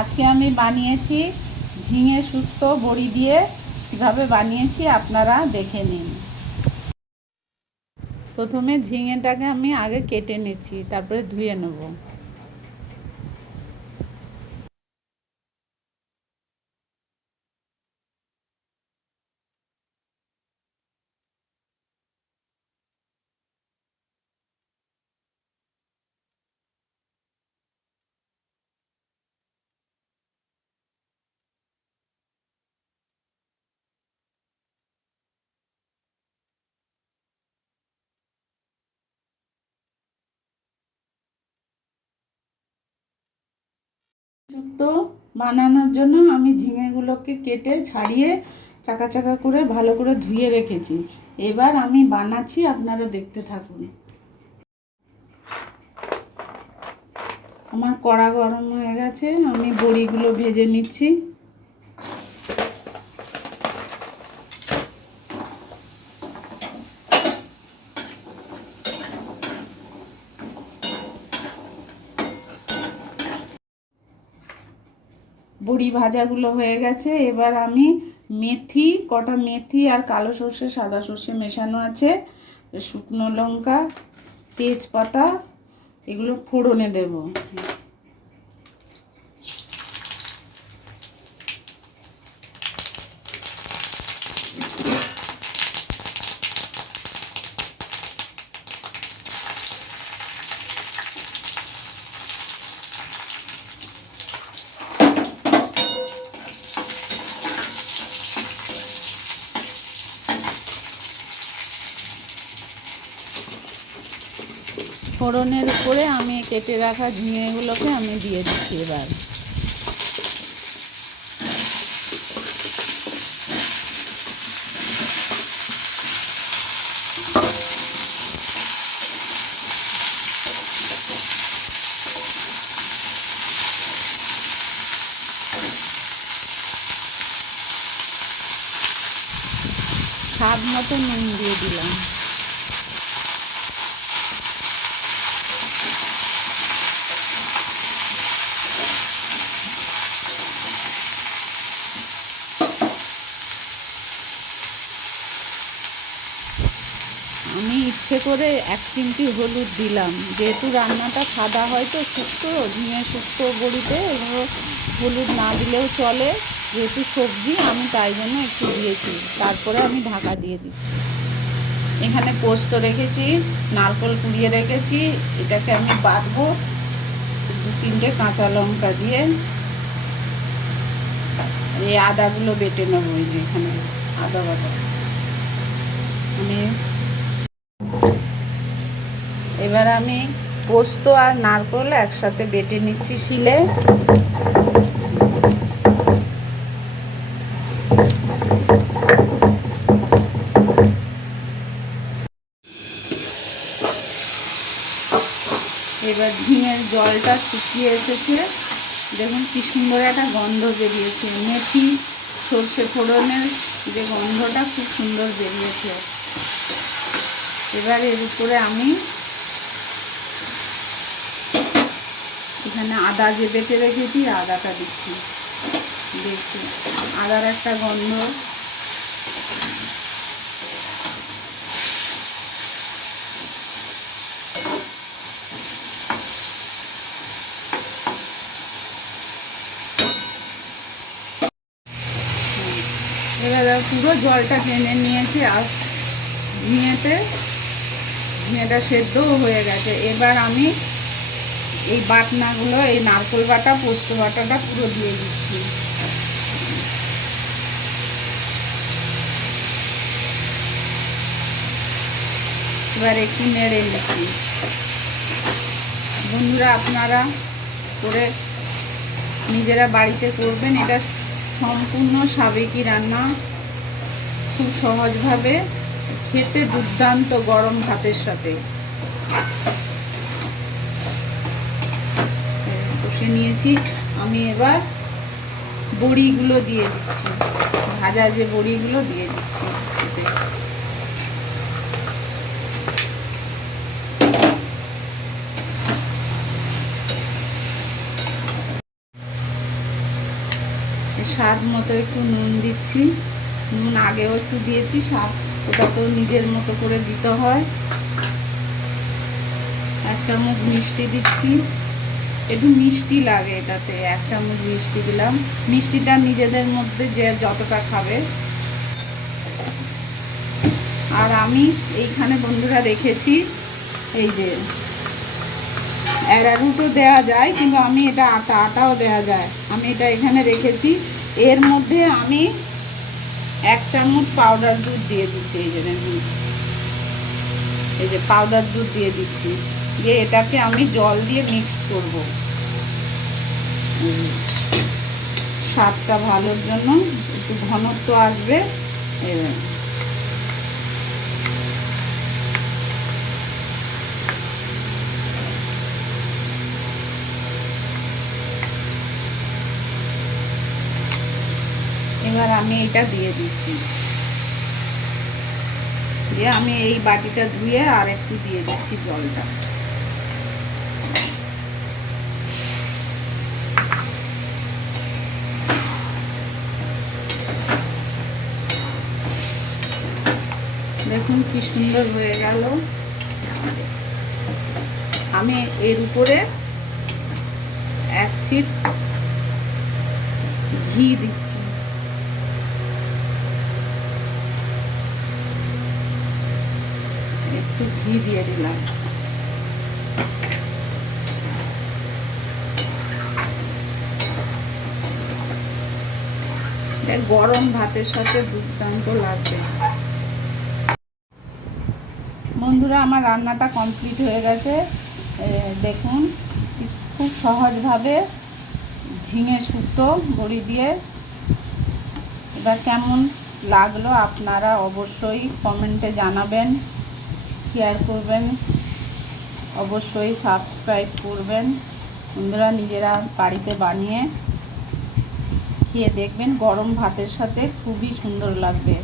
আজকে আমি বানিয়েছি ঝিঙে শুক্তো বড়ি দিয়ে। কীভাবে বানিয়েছি আপনারা দেখে নিন। প্রথমে ঝিঙেটাকে আমি আগে কেটে নিচ্ছি, তারপরে ধুয়ে নেব। শুক্তো বানানোর জন্য আমি ঝিঙেগুলোকে কেটে ছাড়িয়ে চাকা চাকা করে ভালো করে ধুয়ে রেখেছি। এবার আমি বানাচ্ছি, আপনারা দেখতে থাকুন। আমার কড়া গরম হয়ে গেছে, আমি বড়িগুলো ভেজে নিচ্ছি। বড়ি ভাজাগুলো হয়ে গেছে। এবার আমি কটা মেথি আর কালো সর্ষে সাদা সর্ষে মেশানো আছে, শুকনো লঙ্কা, তেজপাতা, এগুলো ফোড়নে দেব। ফোড়নের উপরে আমি কেটে রাখা ঝিঙেগুলোকে আমি দিয়ে দিচ্ছি। এবার স্বাদ মতো নুন দিয়ে দিলাম। আমি ইচ্ছে করে 1 চিমটি হলুদ দিলাম, যেহেতু রান্নাটা সাদা হয় তো শুক্তো, ঝিঙে শুক্তো বড়িতে এগুলো হলুদ না দিলেও চলে, যেহেতু সবজি আমি তাই জন্য একটু দিয়েছি। তারপরে আমি ঢাকা দিয়ে দিচ্ছি। এখানে পোস্ত রেখেছি, নারকেল কুড়িয়ে রেখেছি, এটাকে আমি বাটবো 2-3টে কাঁচা লঙ্কা দিয়ে। এই আদাগুলো বেটে নেবো, এই যে এখানে আদা বাটা। এবার আমি পোস্ত আর নারকেল একসাথে বেটে নিচ্ছি শিলে। এবার ঝিঙের জলটা শুকিয়ে এসেছে, দেখুন কি সুন্দর একটা গন্ধ বেরিয়েছে। মেথি সর্ষে ফোড়নের যে গন্ধটা খুব সুন্দর বেরিয়েছে। এবার এর উপরে আমি এখানে আদা যে বেটে রেখেছি আদাটা দিচ্ছি। দেখছি আদার একটা গন্ধ। এবার পুরো জলটা টেনে নিয়েছি আর ঝিঙেটা সেদ্ধও হয়ে গেছে। এবার আমি এই বাটনাগুলো, এই নারকেল বাটা পোস্ত বাটাটা পুরো দিয়ে দিচ্ছি। এবার একটু নেড়ে নিচ্ছি। বন্ধুরা, আপনারা করে নিজেরা বাড়িতে করবেন। এটা সম্পূর্ণ সাবেকি রান্না, খুব সহজভাবে, খেতে দুর্দান্ত গরম ভাতের সাথে। কষে নিয়েছি আমি। এবার বড়িগুলো দিয়ে দিচ্ছি, ভাজা যে বড়িগুলো দিয়ে দিচ্ছি। স্বাদ মতো একটু নুন দিচ্ছি, নুন আগেও একটু দিয়েছি, ওটা তো নিজের মতো করে দিতে হয়। 1 চামচ মিষ্টি দিচ্ছি, একটু মিষ্টি লাগে এটাতে, 1 চামচ মিষ্টি দিলাম। মিষ্টিটা নিজেদের মধ্যে যে যতটা খাবে। আর আমি এইখানে বন্ধুরা রেখেছি এই যে অ্যারারুটও দেওয়া যায়, কিন্তু আমি এটা আটাও দেওয়া যায়। আমি এটা এখানে রেখেছি। এর মধ্যে আমি 1 চামচ পাউডার দুধ দিয়ে দিচ্ছি। এই যে পাউডার দুধ দিয়ে দিচ্ছি, দিয়ে এটাকে আমি জল দিয়ে মিক্স করব স্বাদটা ভালোর জন্য, একটু ঘনত্ব আসবে। এবার আমি এটা দিয়ে দিচ্ছি, দিয়ে আমি এই বাটিটা ধুয়ে আর একটু দিয়ে দিচ্ছি জলটা। দেখুন কি সুন্দর হয়ে গেল। আমি এর উপরে 1 ছিট ঘি দিচ্ছি। একটু ঘি দিয়ে দিলাম। গরম ভাতের সাথে দুর্দান্ত লাগবে। বন্ধুরা, আমার রান্নাটা কমপ্লিট হয়ে গেছে। দেখুন খুব সহজভাবে ঝিঙে শুক্তো বড়ি দিয়ে। এবার কেমন লাগলো আপনারা অবশ্যই কমেন্টে জানাবেন, শেয়ার করবেন, অবশ্যই সাবস্ক্রাইব করবেন। বন্ধুরা, নিজেরা বাড়িতে বানিয়ে খেয়ে দেখবেন, গরম ভাতের সাথে খুবই সুন্দর লাগবে।